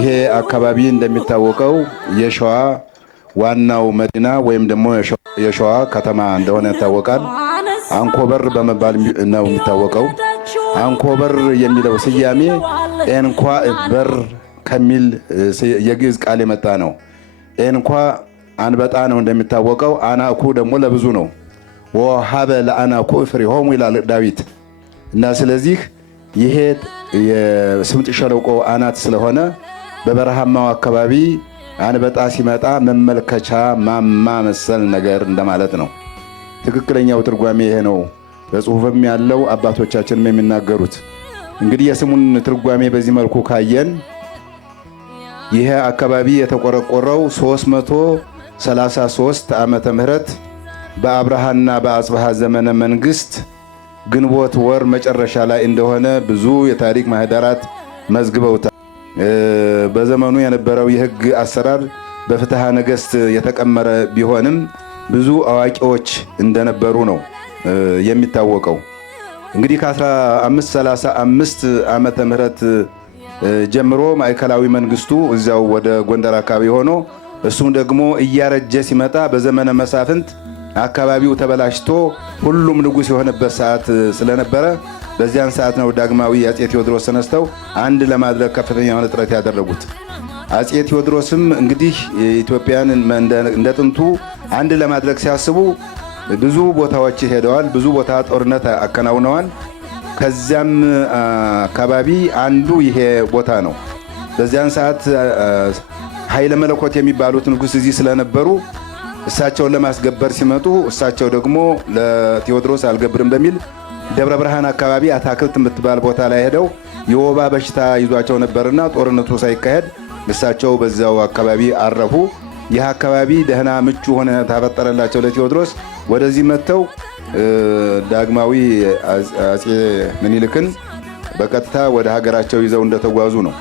ይሄ አካባቢ እንደሚታወቀው የሸዋ ዋናው መዲና ወይም ደግሞ የሸዋ ከተማ እንደሆነ ይታወቃል። አንኮበር በመባል ነው የሚታወቀው። አንኮበር የሚለው ስያሜ ኤንኳ በር ከሚል የግዕዝ ቃል የመጣ ነው። ኤንኳ አንበጣ ነው እንደሚታወቀው። አናኩ ደግሞ ለብዙ ነው። ወሀበ ለአናኩ ፍሬሆሙ ይላል ዳዊት። እና ስለዚህ ይሄ የስምጥ ሸለቆ አናት ስለሆነ በበረሃማው አካባቢ አንበጣ ሲመጣ መመልከቻ ማማ መሰል ነገር እንደማለት ነው። ትክክለኛው ትርጓሜ ይሄ ነው። በጽሁፍም ያለው አባቶቻችንም የሚናገሩት። እንግዲህ የስሙን ትርጓሜ በዚህ መልኩ ካየን ይሄ አካባቢ የተቆረቆረው 333 ዓመተ ምህረት በአብርሃና በአጽብሃ ዘመነ መንግስት ግንቦት ወር መጨረሻ ላይ እንደሆነ ብዙ የታሪክ ማህደራት መዝግበውታል። በዘመኑ የነበረው የህግ አሰራር በፍትሐ ነገሥት የተቀመረ ቢሆንም ብዙ አዋቂዎች እንደነበሩ ነው የሚታወቀው። እንግዲህ ከ1535 ዓመተ ምህረት ጀምሮ ማዕከላዊ መንግስቱ እዚያው ወደ ጎንደር አካባቢ ሆኖ እሱም ደግሞ እያረጀ ሲመጣ በዘመነ መሳፍንት አካባቢው ተበላሽቶ ሁሉም ንጉስ የሆነበት ሰዓት ስለነበረ በዚያን ሰዓት ነው ዳግማዊ አፄ ቴዎድሮስ ተነስተው አንድ ለማድረግ ከፍተኛ የሆነ ጥረት ያደረጉት። አፄ ቴዎድሮስም እንግዲህ ኢትዮጵያን እንደ ጥንቱ አንድ ለማድረግ ሲያስቡ ብዙ ቦታዎች ሄደዋል። ብዙ ቦታ ጦርነት አከናውነዋል። ከዚያም አካባቢ አንዱ ይሄ ቦታ ነው። በዚያን ሰዓት ኃይለ መለኮት የሚባሉት ንጉስ እዚህ ስለነበሩ እሳቸውን ለማስገበር ሲመጡ እሳቸው ደግሞ ለቴዎድሮስ አልገብርም በሚል ደብረ ብርሃን አካባቢ አታክልት የምትባል ቦታ ላይ ሄደው የወባ በሽታ ይዟቸው ነበርና ጦርነቱ ሳይካሄድ እሳቸው በዛው አካባቢ አረፉ። ይህ አካባቢ ደህና ምቹ ሆነ ተፈጠረላቸው ለቴዎድሮስ። ወደዚህ መጥተው ዳግማዊ አፄ ምኒልክን በቀጥታ ወደ ሀገራቸው ይዘው እንደተጓዙ ነው።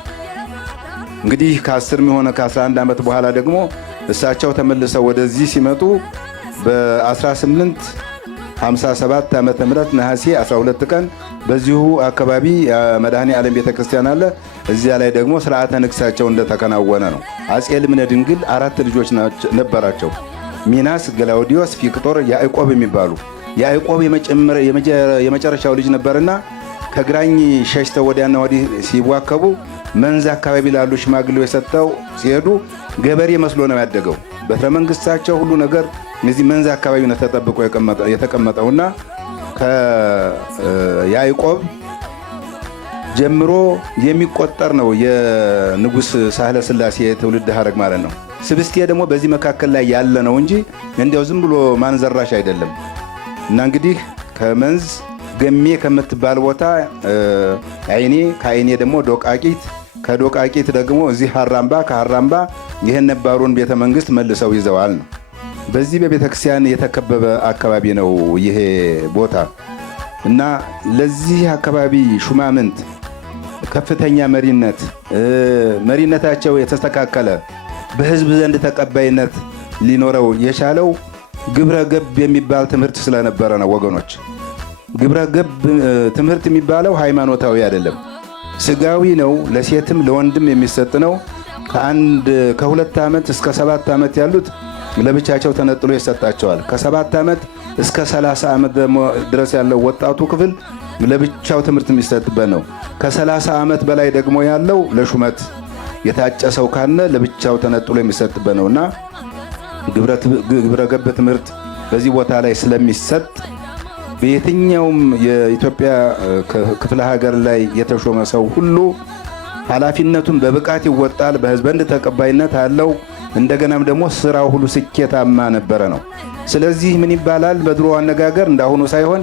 እንግዲህ ከ10 ሆነ ከ11 ዓመት በኋላ ደግሞ እሳቸው ተመልሰው ወደዚህ ሲመጡ በ1857 ዓመተ ምህረት ነሐሴ 12 ቀን በዚሁ አካባቢ መድኃኔ ዓለም ቤተክርስቲያን አለ። እዚያ ላይ ደግሞ ስርዓተ ንግሳቸው እንደተከናወነ ነው። አፄ ልብነ ድንግል 4 ልጆች ነበራቸው። ሚናስ፣ ገላውዲዮስ፣ ፊቅጦር፣ ያዕቆብ የሚባሉ። ያዕቆብ የመጨረሻው ልጅ ነበርና ከግራኝ ሸሽተው ወዲያና ወዲህ ሲዋከቡ መንዝ አካባቢ ላሉ ሽማግሌዎች ሰጥተው ሲሄዱ ገበሬ መስሎ ነው ያደገው። በትረ መንግስታቸው ሁሉ ነገር እነዚህ መንዝ አካባቢ ነው ተጠብቆ የተቀመጠውና ከያዕቆብ ጀምሮ የሚቆጠር ነው የንጉስ ሳህለ ስላሴ ትውልድ ሐረግ ማለት ነው። ስብስቴ ደግሞ በዚህ መካከል ላይ ያለ ነው እንጂ እንዲያው ዝም ብሎ ማንዘራሽ አይደለም። እና እንግዲህ ከመንዝ ገሜ ከምትባል ቦታ አይኔ፣ ከአይኔ ደግሞ ዶቃቂት፣ ከዶቃቂት ደግሞ እዚህ ሐራምባ፣ ከሐራምባ ይህን ነባሩን ቤተ መንግስት መልሰው ይዘዋል ነው። በዚህ በቤተ ክርስቲያን የተከበበ አካባቢ ነው ይሄ ቦታ እና ለዚህ አካባቢ ሹማምንት ከፍተኛ መሪነታቸው የተስተካከለ በህዝብ ዘንድ ተቀባይነት ሊኖረው የቻለው ግብረ ገብ የሚባል ትምህርት ስለነበረ ነው ወገኖች። ግብረ ገብ ትምህርት የሚባለው ሃይማኖታዊ አይደለም፣ ስጋዊ ነው። ለሴትም ለወንድም የሚሰጥ ነው። ከ2 ዓመት እስከ 7 ዓመት ያሉት ለብቻቸው ተነጥሎ ይሰጣቸዋል። ከ7 ዓመት እስከ 30 ዓመት ድረስ ያለው ወጣቱ ክፍል ለብቻው ትምህርት የሚሰጥበት ነው። ከ30 ዓመት በላይ ደግሞ ያለው ለሹመት የታጨ ሰው ካለ ለብቻው ተነጥሎ የሚሰጥበት ነውና ግብረ ገብ ትምህርት በዚህ ቦታ ላይ ስለሚሰጥ በየትኛውም የኢትዮጵያ ክፍለ ሀገር ላይ የተሾመ ሰው ሁሉ ኃላፊነቱን በብቃት ይወጣል። በህዝብ ዘንድ ተቀባይነት አለው። እንደገናም ደግሞ ስራው ሁሉ ስኬታማ ነበረ ነው። ስለዚህ ምን ይባላል? በድሮ አነጋገር እንዳሁኑ ሳይሆን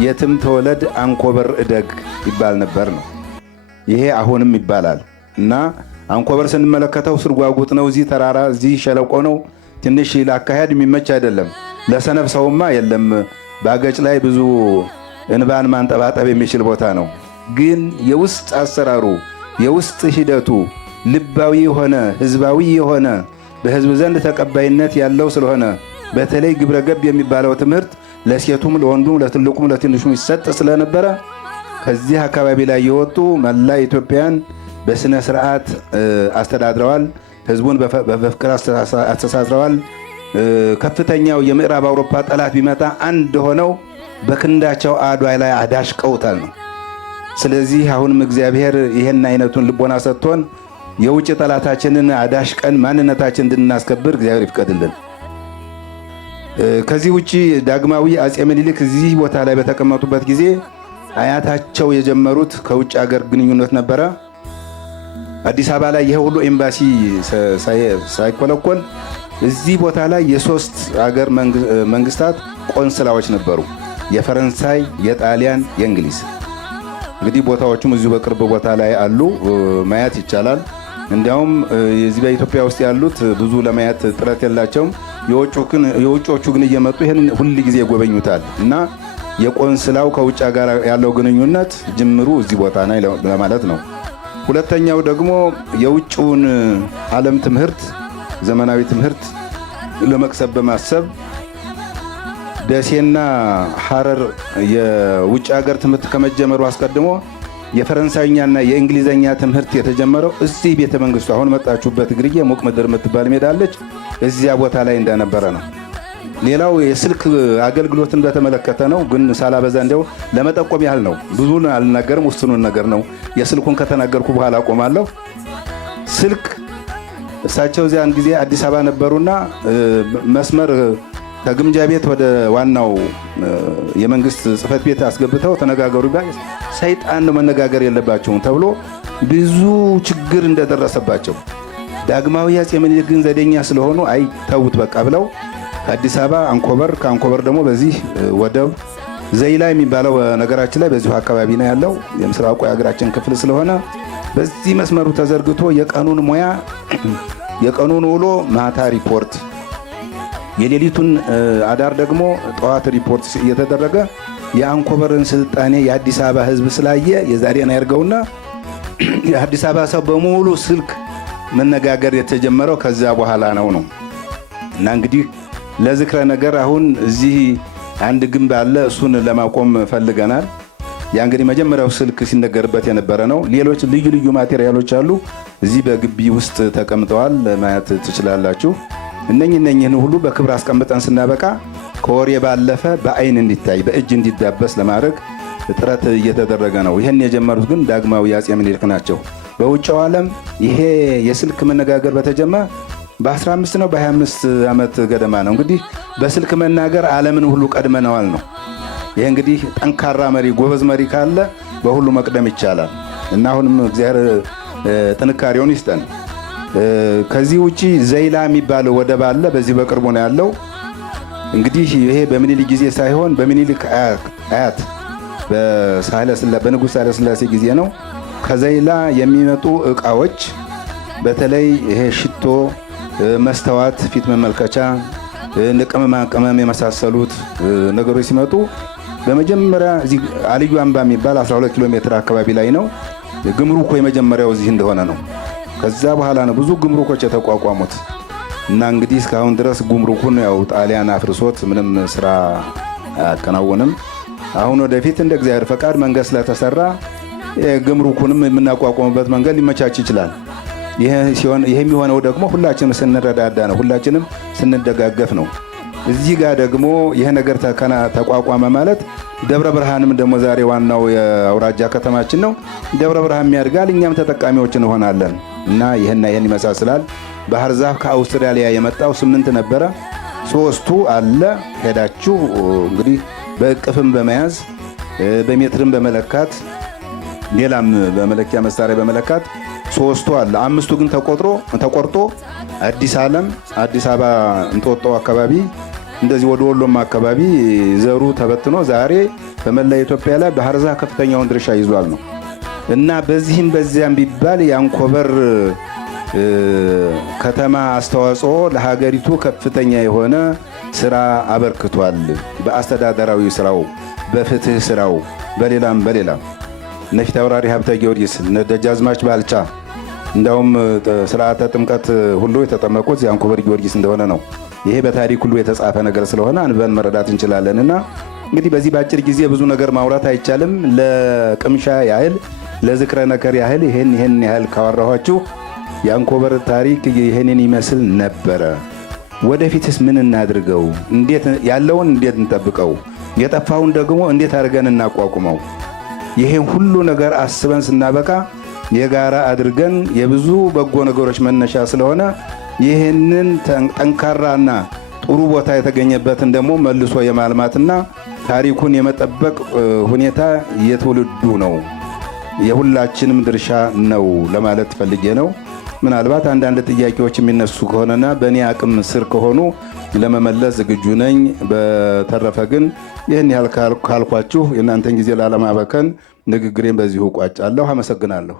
የትም ተወለድ አንኮበር እደግ ይባል ነበር ነው። ይሄ አሁንም ይባላል እና አንኮበር ስንመለከተው ስርጓጉጥ ነው። እዚህ ተራራ፣ እዚህ ሸለቆ ነው። ትንሽ ላካሄድ የሚመች አይደለም። ለሰነፍ ሰውማ የለም። ባገጭ ላይ ብዙ እንባን ማንጠባጠብ የሚችል ቦታ ነው። ግን የውስጥ አሰራሩ፣ የውስጥ ሂደቱ ልባዊ የሆነ ህዝባዊ የሆነ በህዝብ ዘንድ ተቀባይነት ያለው ስለሆነ በተለይ ግብረ ገብ የሚባለው ትምህርት ለሴቱም ለወንዱም ለትልቁም ለትንሹም ይሰጥ ስለነበረ ከዚህ አካባቢ ላይ የወጡ መላ ኢትዮጵያን በስነ ስርዓት አስተዳድረዋል። ህዝቡን በፍቅር አስተሳስረዋል። ከፍተኛው የምዕራብ አውሮፓ ጠላት ቢመጣ አንድ ሆነው በክንዳቸው አድዋ ላይ አዳሽቀውታል ነው። ስለዚህ አሁንም እግዚአብሔር ይሄን አይነቱን ልቦና ሰጥቶን የውጭ ጠላታችንን አዳሽቀን ማንነታችን እንድናስከብር እግዚአብሔር ይፍቀድልን። ከዚህ ውጪ ዳግማዊ አጼ ምኒልክ እዚህ ቦታ ላይ በተቀመጡበት ጊዜ አያታቸው የጀመሩት ከውጭ ሀገር ግንኙነት ነበረ። አዲስ አበባ ላይ ይሄ ሁሉ ኤምባሲ ሳይኮለኮል እዚህ ቦታ ላይ የሶስት ሀገር መንግስታት ቆንስላዎች ነበሩ። የፈረንሳይ፣ የጣሊያን፣ የእንግሊዝ። እንግዲህ ቦታዎቹም እዚሁ በቅርብ ቦታ ላይ አሉ፣ ማየት ይቻላል። እንዲያውም እዚህ በኢትዮጵያ ውስጥ ያሉት ብዙ ለማየት ጥረት የላቸውም። የውጮቹ ግን እየመጡ ይህን ሁል ጊዜ ይጎበኙታል እና የቆንስላው ከውጭ ጋር ያለው ግንኙነት ጅምሩ እዚህ ቦታ ላይ ለማለት ነው። ሁለተኛው ደግሞ የውጭውን ዓለም ትምህርት፣ ዘመናዊ ትምህርት ለመቅሰብ በማሰብ ደሴና ሐረር የውጭ ሀገር ትምህርት ከመጀመሩ አስቀድሞ የፈረንሳይኛና የእንግሊዘኛ ትምህርት የተጀመረው እዚህ ቤተ መንግስቱ አሁን መጣችሁበት ግርጌ ሙቅ ምድር የምትባል ሜዳ አለች፣ እዚያ ቦታ ላይ እንደነበረ ነው። ሌላው የስልክ አገልግሎትን በተመለከተ ነው። ግን ሳላበዛ እንደው ለመጠቆም ያህል ነው። ብዙን አልናገርም፣ ውስኑን ነገር ነው። የስልኩን ከተናገርኩ በኋላ አቆማለሁ። ስልክ እሳቸው እዚያን ጊዜ አዲስ አበባ ነበሩና መስመር ከግምጃ ቤት ወደ ዋናው የመንግስት ጽህፈት ቤት አስገብተው ተነጋገሩ ጋር ሰይጣን ነው መነጋገር የለባቸውም ተብሎ ብዙ ችግር እንደደረሰባቸው ዳግማዊ አጼ ምኒልክ ግን ዘዴኛ ስለሆኑ አይ ተውት በቃ ብለው ከአዲስ አበባ አንኮበር፣ ከአንኮበር ደግሞ በዚህ ወደብ ዘይላ የሚባለው ነገራችን ላይ በዚሁ አካባቢ ነው ያለው የምስራቁ የሀገራችን ክፍል ስለሆነ በዚህ መስመሩ ተዘርግቶ የቀኑን ሙያ የቀኑን ውሎ ማታ ሪፖርት፣ የሌሊቱን አዳር ደግሞ ጠዋት ሪፖርት እየተደረገ የአንኮበርን ስልጣኔ የአዲስ አበባ ህዝብ ስላየ የዛሬን ያርገውና የአዲስ አበባ ሰው በሙሉ ስልክ መነጋገር የተጀመረው ከዛ በኋላ ነው። እና እንግዲህ ለዝክረ ነገር አሁን እዚህ አንድ ግንብ አለ፣ እሱን ለማቆም ፈልገናል። ያ እንግዲህ መጀመሪያው ስልክ ሲነገርበት የነበረ ነው። ሌሎች ልዩ ልዩ ማቴሪያሎች አሉ እዚህ በግቢ ውስጥ ተቀምጠዋል፣ ማየት ትችላላችሁ። እነኝህን ሁሉ በክብር አስቀምጠን ስናበቃ ከወሬ ባለፈ በአይን እንዲታይ በእጅ እንዲዳበስ ለማድረግ ጥረት እየተደረገ ነው። ይህን የጀመሩት ግን ዳግማዊ አጼ ምኒልክ ናቸው። በውጭው ዓለም ይሄ የስልክ መነጋገር በተጀመረ በ15 ነው በ25 ዓመት ገደማ ነው። እንግዲህ በስልክ መናገር ዓለምን ሁሉ ቀድመነዋል ነው። ይሄ እንግዲህ ጠንካራ መሪ ጎበዝ መሪ ካለ በሁሉ መቅደም ይቻላል እና አሁንም እግዚአብሔር ጥንካሬውን ይስጠን። ከዚህ ውጪ ዘይላ የሚባለው ወደብ አለ፣ በዚህ በቅርቡ ነው ያለው። እንግዲህ ይሄ በምኒልክ ጊዜ ሳይሆን በምኒልክ አያት በንጉሥ ኃይለ ሥላሴ ጊዜ ነው። ከዘይላ የሚመጡ ዕቃዎች በተለይ ይሄ ሽቶ፣ መስተዋት፣ ፊት መመልከቻ፣ ቅመማ ቅመም የመሳሰሉት ነገሮች ሲመጡ በመጀመሪያ እዚህ አልዩ አምባ የሚባል 12 ኪሎ ሜትር አካባቢ ላይ ነው። ግምሩኩ የመጀመሪያው እዚህ እንደሆነ ነው። ከዛ በኋላ ነው ብዙ ግምሩኮች የተቋቋሙት እና እንግዲህ እስካሁን ድረስ ጉምሩኩን ያው ጣሊያን አፍርሶት ምንም ስራ አያከናውንም። አሁን ወደፊት እንደ እግዚአብሔር ፈቃድ መንገድ ስለተሰራ ግምሩኩንም የምናቋቋምበት መንገድ ሊመቻች ይችላል። ይሄ የሚሆነው ደግሞ ሁላችንም ስንረዳዳ ነው፣ ሁላችንም ስንደጋገፍ ነው። እዚህ ጋር ደግሞ ይሄ ነገር ተቋቋመ ማለት ደብረ ብርሃንም ደግሞ ዛሬ ዋናው የአውራጃ ከተማችን ነው። ደብረ ብርሃን ያድጋል፣ እኛም ተጠቃሚዎች እንሆናለን እና ይሄን ይመሳሰላል። ባህር ዛፍ ከአውስትራሊያ የመጣው 8 ነበረ፣ 3ቱ አለ። ሄዳችሁ እንግዲህ በእቅፍም በመያዝ በሜትርም በመለካት ሌላም በመለኪያ መሳሪያ በመለካት 3ቱ አለ። 5ቱ ግን ተቆርጦ አዲስ ዓለም፣ አዲስ አበባ እንጦጦ አካባቢ እንደዚህ ወደ ወሎም አካባቢ ዘሩ ተበትኖ ዛሬ በመላ ኢትዮጵያ ላይ ባህር ዛፍ ከፍተኛውን ድርሻ ይዟል ነው እና በዚህም በዚያም ቢባል የአንኮበር ከተማ አስተዋጽኦ ለሀገሪቱ ከፍተኛ የሆነ ስራ አበርክቷል። በአስተዳደራዊ ስራው፣ በፍትህ ስራው፣ በሌላም ነፊት አውራሪ ሀብተ ጊዮርጊስ፣ ደጃዝማች ባልቻ እንዳውም ስርዓተ ጥምቀት ሁሉ የተጠመቁት የአንኮበር ጊዮርጊስ እንደሆነ ነው። ይሄ በታሪክ ሁሉ የተጻፈ ነገር ስለሆነ አንበን መረዳት እንችላለንና እንግዲህ በዚህ በአጭር ጊዜ ብዙ ነገር ማውራት አይቻልም። ለቅምሻ ያህል ለዝክረ ነገር ያህል ይሄን ያህል ካወራኋችሁ የአንኮበር ታሪክ ይሄንን ይመስል ነበረ። ወደፊትስ ምን እናድርገው? እንዴት ያለውን እንዴት እንጠብቀው? የጠፋውን ደግሞ እንዴት አድርገን እናቋቁመው? ይሄን ሁሉ ነገር አስበን ስናበቃ የጋራ አድርገን የብዙ በጎ ነገሮች መነሻ ስለሆነ ይሄንን ጠንካራና ጥሩ ቦታ የተገኘበትን ደግሞ መልሶ የማልማትና ታሪኩን የመጠበቅ ሁኔታ የትውልዱ ነው፣ የሁላችንም ድርሻ ነው ለማለት ፈልጌ ነው። ምናልባት አንዳንድ ጥያቄዎች የሚነሱ ከሆነና በእኔ አቅም ስር ከሆኑ ለመመለስ ዝግጁ ነኝ። በተረፈ ግን ይህን ያህል ካልኳችሁ የእናንተን ጊዜ ላለማበከን ንግግሬን በዚሁ ቋጫለሁ። አመሰግናለሁ።